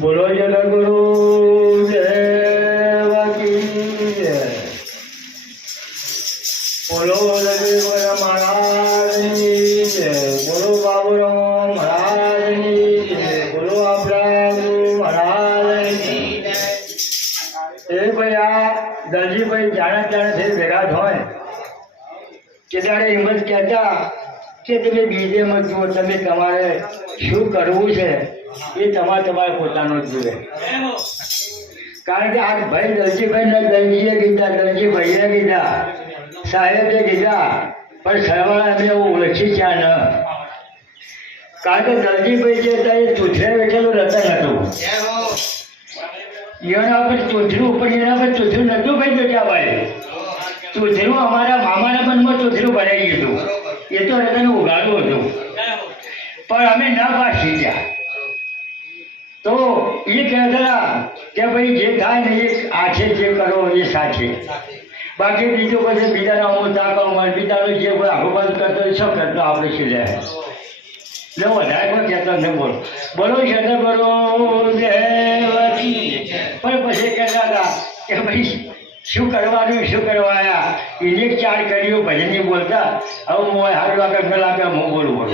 બોલો જગદગુરુ દેવ કી જય. બોલો રવિવર મહારાજની જય. બોલો બાબુરામ મહારાજની જય. બોલો આપણા મહારાજની જય. એ ભાઈ આ દરજીભાઈ જાણે ભેગા હોય કે ત્યારે એમ જ કહેતા કે તમે બીજે મત જુઓ, તમે તમારે શું કરવું છે એ તમારે પોતાનું જ જોઈએ. કારણ કે આ ભાઈ દરજીભાઈને દરજીએ કીધા, દરજીભાઈએ કીધા, સાહેબે કીધા, પણ સરવાળા એમને એવું ઓળખી ક્યાં ન. કારણ કે દરજીભાઈ જે હતા એ ચૂથરે બેઠેલું રતન હતું. એના પર ચૂથરું, પણ એના પર ચૂથરું નતું ભાઈ જોજાભાઈ. ચૂથરું અમારા મામાના મનમાં ચૂથરું ભરાઈ ગયું હતું. એ તો રતન ઉઘાડું હતું, પણ અમે ના પાછી ગયા. તો એ કહેતા કે ભાઈ જે થાય ને એ આછે જે કરો એ સાચે. બાકી બીજું પછી બીજાનો હું તાકવામાં બીજાનો જે કોઈ આખો બંધ કરતો શું કરતો આપણે શું લે. એટલે વધારે કોઈ કહેતો ને બોલો બોલો શરદ બોલો દેવકી. પણ પછી કહેતા હતા કે ભાઈ શું કરવાનું, શું કરવા આવ્યા. એને 4 કડીઓ ભજનની બોલતા. હવે હું હાર વાગે ન લાગે હું બોલું.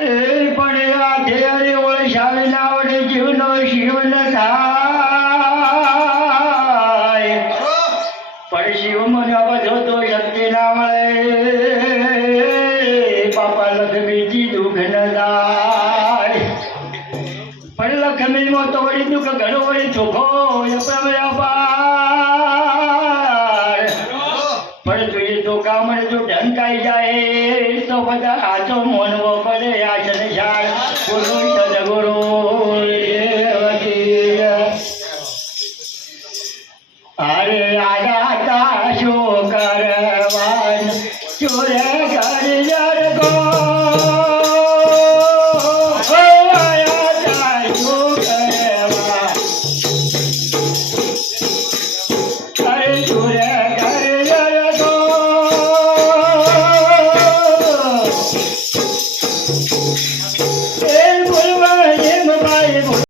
એ પણ આ ધેરે ઓળશાવી ના આવડે જીવનો શિવ ન થાય. પણ શિવ મને બધો તો શક્તિ ના મળે. પાપા લક્ષ્મીજી દુઃખ ન થાય. પણ લક્ષ્મીમાં તો વળી દુઃખ ઘણો વળી ચોખ્ખો પણ જોઈએ તો કામ જો ઢંકાઈ જાય તો બધા હાથો મોનવો પડે. આ સંસાર બોલો સદગુરુ દેવકી. અરે આડા શો કરવાન ચોરે